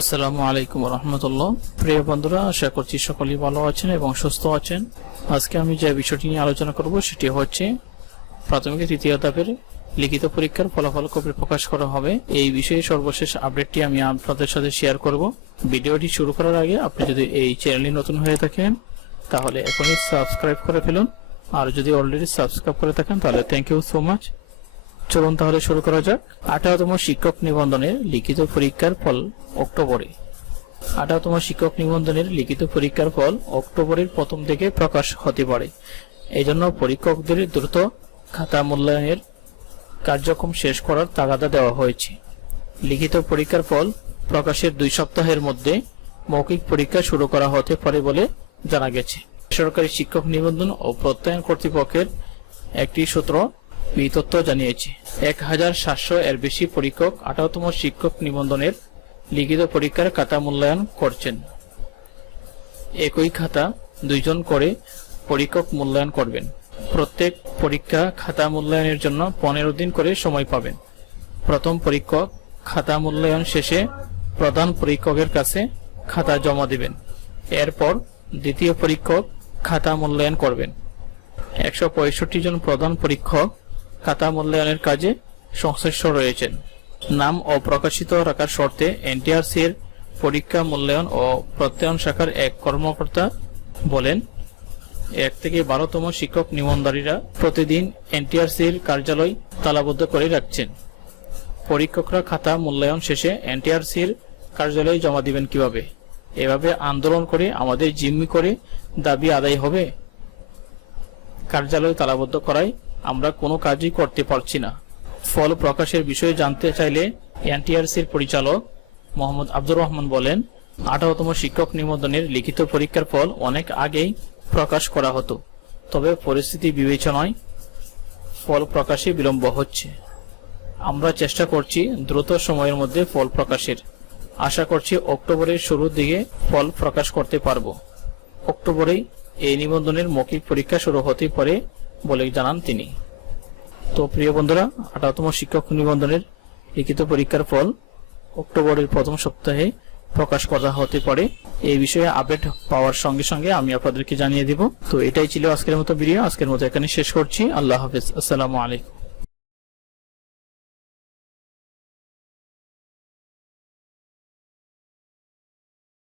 আসসালামু আলাইকুম রহমতুল্লাহ। প্রিয় বন্ধুরা, আশা করছি সকলেই ভালো আছেন এবং সুস্থ আছেন। আজকে আমি যে বিষয়টি নিয়ে আলোচনা করব, সেটি হচ্ছে প্রাথমিক তৃতীয় ধাপের লিখিত পরীক্ষার ফলাফল কবে প্রকাশ করা হবে, এই বিষয়ে সর্বশেষ আপডেটটি আমি আপনাদের সাথে শেয়ার করব। ভিডিওটি শুরু করার আগে আপনি যদি এই চ্যানেলটি নতুন হয়ে থাকেন, তাহলে এখনই সাবস্ক্রাইব করে ফেলুন। আর যদি অলরেডি সাবস্ক্রাইব করে থাকেন, তাহলে থ্যাংক ইউ সো মাচ চলুন তাহলে শুরু করা যাক। আঠারোতম শিক্ষক নিবন্ধনের লিখিত পরীক্ষার ফল অক্টোবরে। আঠারোতম শিক্ষক নিবন্ধনের লিখিত পরীক্ষার ফল অক্টোবরের প্রথম থেকে প্রকাশ হতে পারে। এই জন্য পরীক্ষকদের দ্রুত খাতা মূল্যায়নের কার্যক্রম শেষ করার তাগাদা দেওয়া হয়েছে। লিখিত পরীক্ষার ফল প্রকাশের দুই সপ্তাহের মধ্যে মৌখিক পরীক্ষা শুরু করা হতে পারে বলে জানা গেছে। সরকারি শিক্ষক নিবন্ধন ও প্রত্যয়ন কর্তৃপক্ষের একটি সূত্র এই তথ্য জানিয়েছে। এক হাজার সাতশো এর বেশি পরীক্ষক, আঠারোতম শিক্ষক নিবন্ধনের লিখিত পরীক্ষার খাতা মূল্যায়ন করছেন। একই খাতা দুইজন করে পরীক্ষক মূল্যায়ন করবেন। প্রত্যেক পরীক্ষা খাতা মূল্যায়নের জন্য পনেরো দিন করে সময় পাবেন। প্রথম পরীক্ষক খাতা মূল্যায়ন শেষে প্রধান পরীক্ষকের কাছে খাতা জমা দেবেন। এরপর দ্বিতীয় পরীক্ষক খাতা মূল্যায়ন করবেন। একশো পঁয়ষট্টি জন প্রধান পরীক্ষক খাতা মূল্যায়নের কাজে সংশ্লিষ্ট রয়েছেন। নাম অপ্রকাশিত রাখার শর্তে এনটিআরসি এর পরীক্ষা মূল্যায়ন ও প্রত্যয়ন শাখার এক কর্মকর্তা বলেন, এক থেকে বারোতম শিক্ষক নিবন্ধারীরা প্রতিদিন এনটিআরসি এর কার্যালয় তালাবদ্ধ করে রাখছেন। পরীক্ষকরা খাতা মূল্যায়ন শেষে এনটিআরসি এর কার্যালয়ে জমা দিবেন কীভাবে? এভাবে আন্দোলন করে আমাদের জিম্মি করে দাবি আদায় হবে? কার্যালয় তালাবদ্ধ করায় আমরা কোনো কাজই করতে পারছি না। ফল প্রকাশের বিষয়ে জানতে চাইলে এনটিআরসির পরিচালক মোহাম্মদ আব্দুর রহমান বলেন, আঠারোতম শিক্ষক নিবন্ধনের লিখিত পরীক্ষার ফল অনেক আগেই প্রকাশ করা হতো, তবে পরিস্থিতি বিবেচনায় ফল প্রকাশে বিলম্ব হচ্ছে। আমরা চেষ্টা করছি দ্রুত সময়ের মধ্যে ফল প্রকাশের। আশা করছি অক্টোবরের শুরুর দিকে ফল প্রকাশ করতে পারব। অক্টোবরেই এই নিবন্ধনের মৌখিক পরীক্ষা শুরু হতে পারে বলে জানান তিনি। তো প্রিয় বন্ধুরা, আঠারোতম শিক্ষক নিবন্ধনের লিখিত পরীক্ষার ফল অক্টোবরের প্রথম সপ্তাহে প্রকাশ করা হতে পারে। এই বিষয়ে আপডেট পাওয়ার সঙ্গে সঙ্গে আমি আপনাদেরকে জানিয়ে দিব। তো এটাই ছিল আজকের মতো ভিডিও। আজকের মতো এখানে শেষ করছি। আল্লাহ হাফিজ। আসসালামু আলাইকুম।